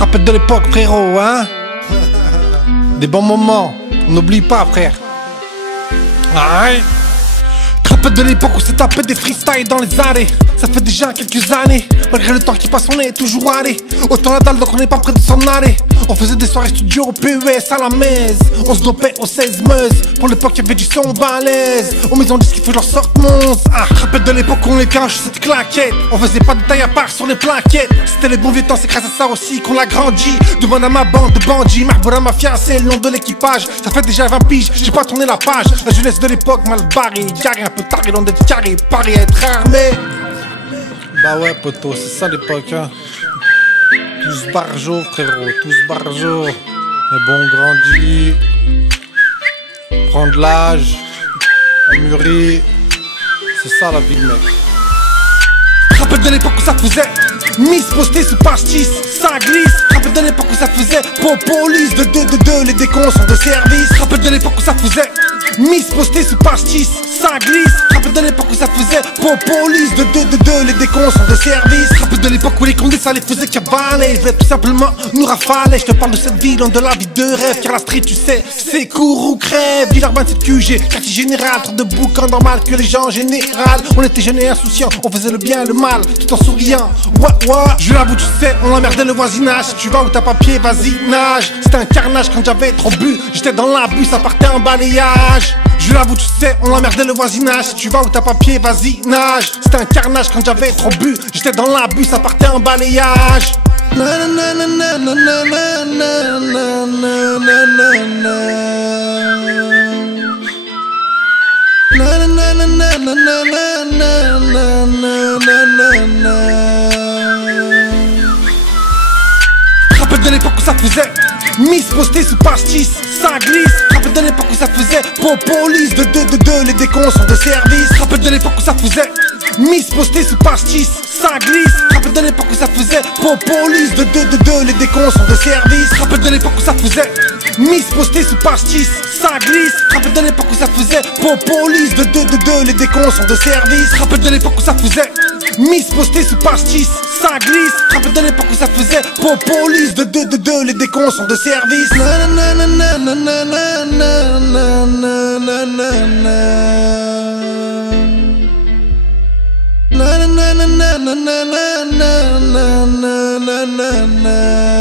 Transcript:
Rappelle de l'époque, frérot, hein. Des bons moments, on n'oublie pas, frère. Ouais. Rappelle de l'époque où s'est tapé des freestyles dans les arrêts. Ça fait déjà quelques années. Malgré le temps qui passe, on est toujours allé. Autant la dalle, donc on n'est pas prêt de s'en aller. On faisait des soirées studio au PES à la messe. On se dopait aux 16 meuse. Pour l'époque, y'avait du son balèze. Aux maisons disques, il faut que je leur sorte mon. Ah, rappelle de l'époque où on les cache cette claquette. On faisait pas de taille à part sur les plaquettes. C'était les bons vieux temps, c'est grâce à ça aussi qu'on l'a grandi. Demande à ma bande de bandits, Marboula mafia, c'est le nom de l'équipage. Ça fait déjà 20 piges, j'ai pas tourné la page. La jeunesse de l'époque, mal barré, carré, un peu taré, loin d'être carré, pareil à être armé. Bah ouais, poto, c'est ça l'époque, hein. Tous barjots, frérot, tous barjots. Mais bon, on grandit. Prend de l'âge. On mûrit. C'est ça la vie, le mec. Rappelle de l'époque où ça faisait Miss postée sous pastis, ça glisse. Rappelle de l'époque où ça faisait Popolice de 2, les décons sont de service. Rappelle de l'époque où ça faisait Miss postée sous pastis, ça glisse. Rappelle de l'époque où ça faisait Popolice de 2, les décons sont de service. Rappelle de l'époque où les condés ça les faisait cavaler. Je voulais tout simplement nous rafaler. Je te parle de cette ville, de la vie de rêve. Car la street tu sais, c'est court ou crève. Villeurbanne c'est QG, quartier général. Trop de boucans normal que les gens en général. On était jeunes et insouciants, on faisait le bien, le mal, tout en souriant. Je l'avoue tu sais, on emmerdait le voisinage. Si tu vas où t'as papier, vas-y nage. C'était un carnage quand j'avais trop bu. J'étais dans l'abus, ça partait en balayage. Je l'avoue tu sais, on emmerdait le voisinage. Si tu vas où t'as papier, vas-y nage. C'était un carnage quand j'avais trop bu. J'étais dans l'abus, ça partait en balayage. Rappelle de l'époque où ça faisait Miss postée sous pastis, ça glisse. Rappelle de l'époque où ça faisait Popolice de 2, les décons sont de service. Rappelle de l'époque où ça faisait Miss postée sous pastis, ça glisse. Rappelle de l'époque où ça faisait Popolice de 2, les décons sont de service. Rappelle de l'époque où ça faisait Miss postée sous pastis, ça glisse. Rappelle de l'époque où ça faisait Popolice de 2, les décons sont de service. Rappelle de l'époque où ça faisait Miss postée sous pastis, ça glisse. Rappelle de l'époque où ça faisait Popolice de 2, les décons sont de service. Na na na na na na na na na na na na.